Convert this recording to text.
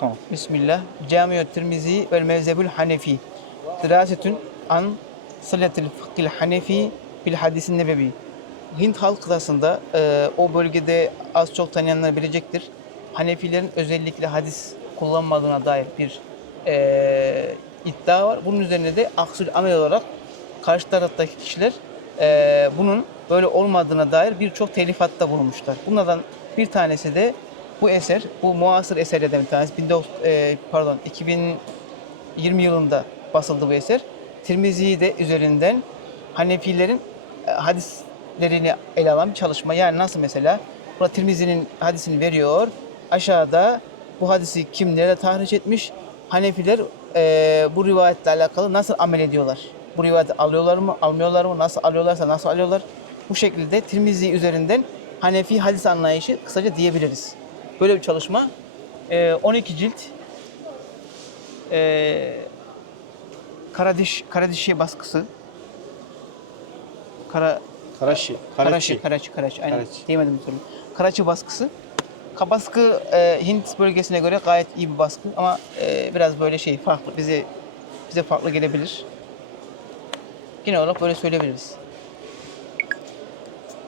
Tamam. Bismillah. Camiu Tirmizi ve Mezhebül Hanefi. Dirasetün an sıletil fıkhil hanefi bil hadisin nebevi. Hint halk kıtasında e, o bölgede az çok tanıyanlar bilecektir. Hanefilerin özellikle hadis kullanmadığına dair bir e, iddia var. Bunun üzerine de aksül amel olarak karşı taraftaki kişiler e, bunun böyle olmadığına dair birçok telifatta bulunmuşlar. Bunlardan bir tanesi de bu eser, bu muasır eserlerden bir tanesi. 19, e, pardon 2020 yılında basıldı bu eser. Tirmizi'yi de üzerinden Hanefilerin e, hadislerini ele alan bir çalışma. Yani nasıl mesela? Burada Tirmizi'nin hadisini veriyor. Aşağıda bu hadisi kim nerede tahriş etmiş? Hanefiler e, bu rivayetle alakalı nasıl amel ediyorlar? Bu rivayeti alıyorlar mı, almıyorlar mı? Nasıl alıyorlarsa nasıl alıyorlar? Bu şekilde Tirmizi üzerinden Hanefi hadis anlayışı kısaca diyebiliriz. Böyle bir çalışma. E, 12 cilt e, Karadiş, Karadişi baskısı. Kara, Karaşi. Karaçi, Karaçi, Karaçi. Aynen. Karaçi. Diyemedim türlü. Karaçi baskısı. Baskı e, Hint bölgesine göre gayet iyi bir baskı ama e, biraz böyle şey farklı. Bize bize farklı gelebilir. Genel olarak böyle söyleyebiliriz.